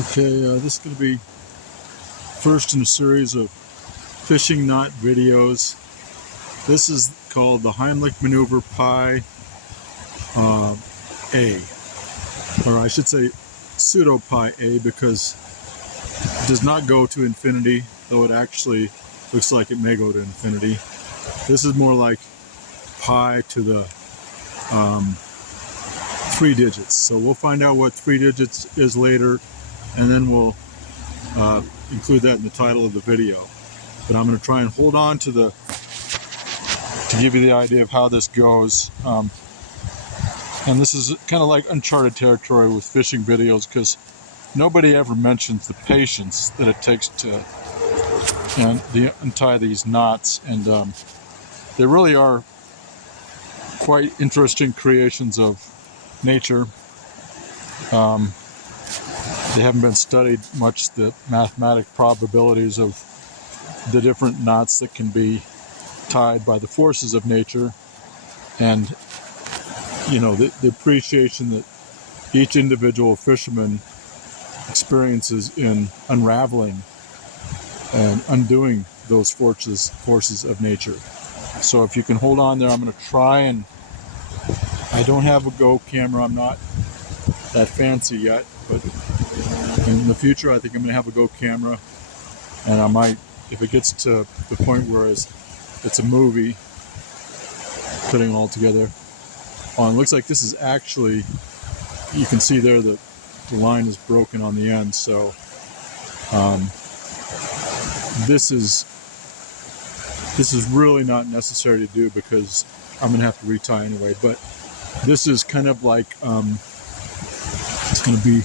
Okay, this is going to be first in a series of fishing knot videos. This is called the Heimlich maneuver pi A, or I should say pseudo pi A, because it does not go to infinity, though it actually looks like it may go to infinity. This is more like pi to the 3 digits. So we'll find out what 3 digits is later, and then we'll include that in the title of the video. But I'm going to try and hold on to give you the idea of how this goes. And this is kind of like uncharted territory with fishing videos, because nobody ever mentions the patience that it takes to untie these knots. And they really are quite interesting creations of nature. They haven't been studied much, the mathematic probabilities of the different knots that can be tied by the forces of nature, and the appreciation that each individual fisherman experiences in unraveling and undoing those forces of nature. So if you can hold on there, I'm going to try, and I don't have a Go camera. I'm not that fancy yet, but in the future I think I'm going to have a Go camera, and I might, if it gets to the point where it's a movie, putting it all together on. It looks like this is actually, you can see there that the line is broken on the end, so this is really not necessary to do, because I'm going to have to retie anyway. But this is kind of like, it's going to be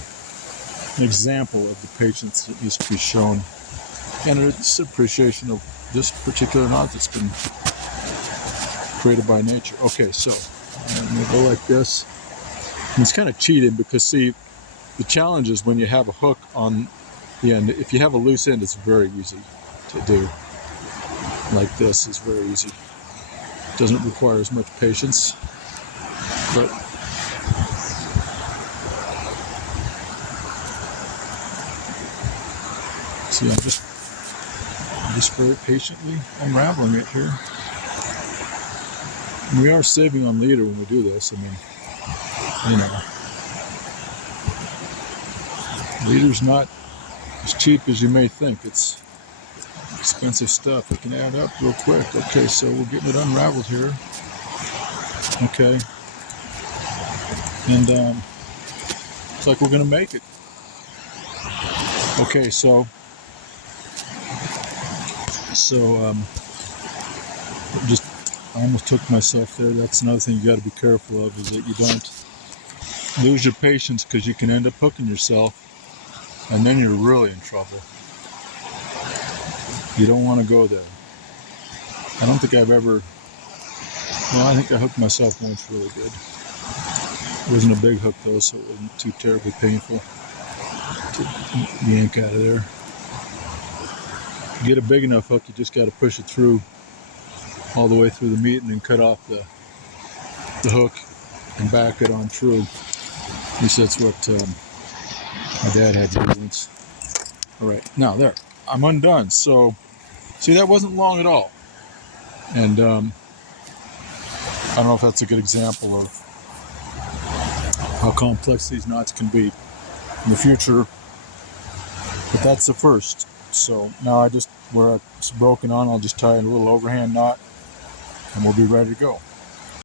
an example of the patience that needs to be shown, and it's appreciation of this particular knot that's been created by nature. Okay, so I'm going to go like this. And it's kind of cheating, because see, the challenge is when you have a hook on the end. If you have a loose end, it's very easy to do. Like this is very easy. Doesn't require as much patience, but see, I'm just very patiently unraveling it here. And we are saving on leader when we do this. I mean, leader's not as cheap as you may think. It's expensive stuff. It can add up real quick. Okay, so we're getting it unraveled here. Okay, and looks like we're gonna make it. Okay, so I almost took myself there. That's another thing you got to be careful of, is that you don't lose your patience, because you can end up hooking yourself, and then you're really in trouble. You don't want to go there. I don't think I've ever, well, I think I hooked myself once really good. It wasn't a big hook though, so it wasn't too terribly painful to yank out of there. To get a big enough hook, you just got to push it through, all the way through the meat, and then cut off the hook and back it on through. At least that's what my dad had to do once. All right, now there, I'm undone. So see, that wasn't long at all. And I don't know if that's a good example of how complex these knots can be in the future, but that's the first. So now where it's broken on, I'll just tie in a little overhand knot, and we'll be ready to go.